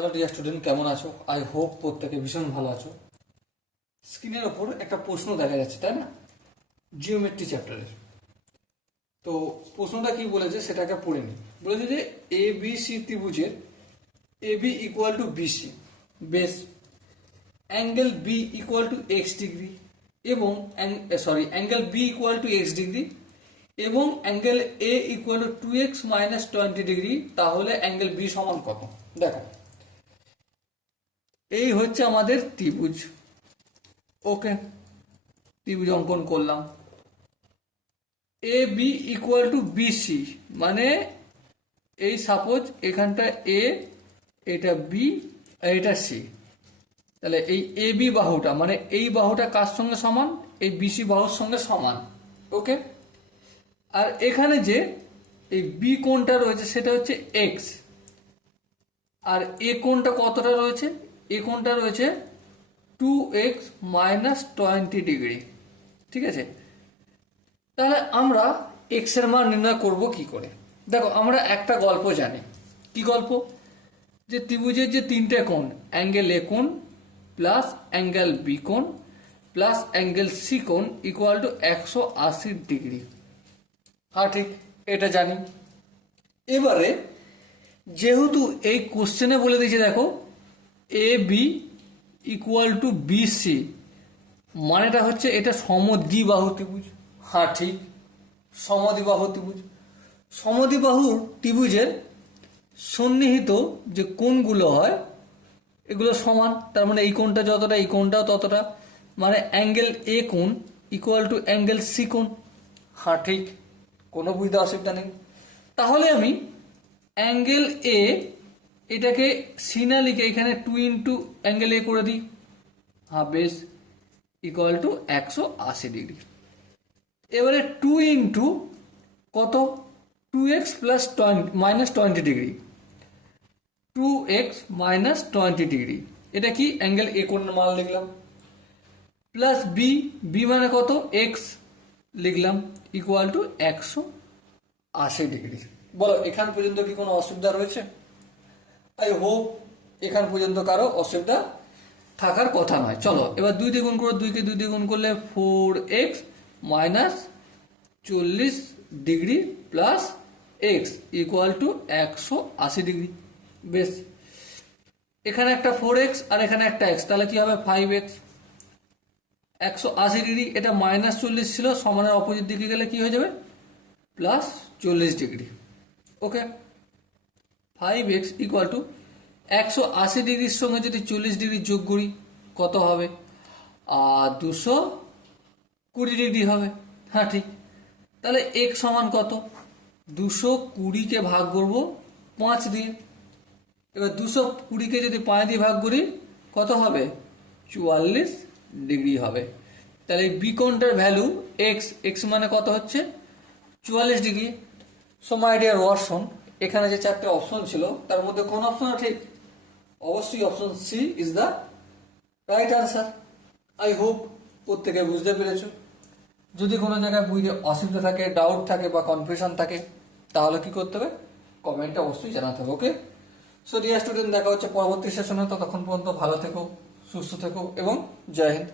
Hello dear student, কেমন আছো? I hope প্রত্যেকে ভীষণ ভালো আছো। স্ক্রিনের ওপর একটা প্রশ্ন দেখা যাচ্ছে, তাই না? জিওমেট্রি চ্যাপ্টারের। তো প্রশ্নটা কি বলেছে সেটাকে পড়ে নি। বলেছে যে এ বি সি ত্রিভুজের A B equal to BC base angle B equal to x degree এবং angle B equal to x degree এবং angle A equal to 2x minus 20 degree, তাহলে অ্যাঙ্গেল বি সমান কত? দেখো, এই হচ্ছে আমাদের ত্রিভুজ। ওকে, ত্রিভুজ অঙ্কন করলাম। এ বি ইকুয়াল টু বিসি, মানে এই সাপোজ এখানটা এ, এটা বি, আর এটা সি। তাহলে এই এ বি বাহুটা, মানে এই বাহুটা কার সঙ্গে সমান? এই বিসি বাহুর সঙ্গে সমান। ওকে, আর এখানে যে এই বি কোণটা রয়েছে সেটা হচ্ছে এক্স, আর এ কোণটা কতটা রয়েছে? এ কোণটা রয়েছে 2x মাইনাস 20 ডিগ্রি। ঠিক আছে, তাহলে আমরা এক্স এর মান নির্ণয় করব কি করে? দেখো, আমরা একটা গল্প জানি। কি গল্প? যে ত্রিভুজের যে তিনটে কোণ, অ্যাঙ্গেল এ কোণ প্লাস অ্যাঙ্গেল বি কোণ প্লাস অ্যাঙ্গেল সি কোণ ইকুয়াল টু 180 ডিগ্রি। হ্যাঁ ঠিক, এটা জানি। এবারে যেহেতু এই কোশ্চেনে বলে দিয়েছে, দেখো এ বি ইকুয়াল টু বিসি, মানেটা হচ্ছে এটা সমদ্বিবাহু ত্রিভুজ। হ্যাঁ ঠিক, সমদ্বিবাহু ত্রিভুজ। সমদ্বিবাহু ত্রিভুজের সন্নিহিত যে কোণগুলো হয় এগুলো সমান, তার মানে এই কোণটা যতটা এই কোণটাও ততটা, মানে অ্যাঙ্গেল এ কোণ ইকুয়াল টু অ্যাঙ্গেল সি কোণ। হ্যাঁ ঠিক, কোনো বুঝতে অসুবিধা নেই। তাহলে আমি অ্যাঙ্গেল এ, এটাকে সি না লিখে এখানে 2 ইন্টু অ্যাঙ্গেল এ করে দিই। হ্যাঁ বেশ, ইকুয়াল টু 180 ডিগ্রি। এবারে 2 ইন্টু কত? 2x plus minus 20 degree, 2x minus 20 degree, এটা কি? অ্যাঙ্গেল এ কোণের মান লিখলাম। প্লাস বি, বি মানে কত? এক্স লিখলাম, ইকুয়াল টু 180 ডিগ্রি। বলো, এখান পর্যন্ত কি কোনো অসুবিধা রয়েছে? আই হোপ এখান পর্যন্ত কারো অসুবিধা থাকার কথা নয়। চলো এবার 2 দিয়ে গুণ করো, 2কে 2 দিয়ে গুণ করলে 4x minus 40 degree plus x equal to 180 degree. বেশ, এখানে একটা 4x আর এখানে একটা x, তাহলে কি হবে? 5x। 180 ডিগ্রি, এটা মাইনাস 40 ছিল, সমানের অপোজিট দিকে গেলে কি হয়ে যাবে? Plus 40 degree. Okay, 5x equal to 180 ডিগ্রির সঙ্গে যদি 40 ডিগ্রি যোগ করি কত হবে? 220 ডিগ্রি হবে। হ্যাঁ ঠিক, তাহলে x সমান কত? 220কে ভাগ করব 5 দিয়ে। এবার 220কে যদি 5 দিয়ে ভাগ করি কত হবে? 44 ডিগ্রি হবে। তাহলে এই বি কোণটার ভ্যালু এক্স, এক্স মানে কত হচ্ছে? 44 degree. So my dear Watson, এখানে যে 4টে অপশন ছিল তার মধ্যে কোন অপশন ঠিক? অবশ্যই option C is the right answer. I hope প্রত্যেকে বুঝতে পেরেছো। যদি কোনো জায়গায় বুঝতে অসুবিধা থাকে, ডাউট থাকে বা কনফিউশন থাকে, তাহলে কি করতে হবে? কমেন্টে অবশ্যই জানাতে হবে। ওকে, সো ডিয়ার স্টুডেন্ট, দেখা হচ্ছে পরবর্তী সেশনে। ততক্ষণ পর্যন্ত ভালো থেকো, সুস্থ থেকো এবং জয় হিন্দ।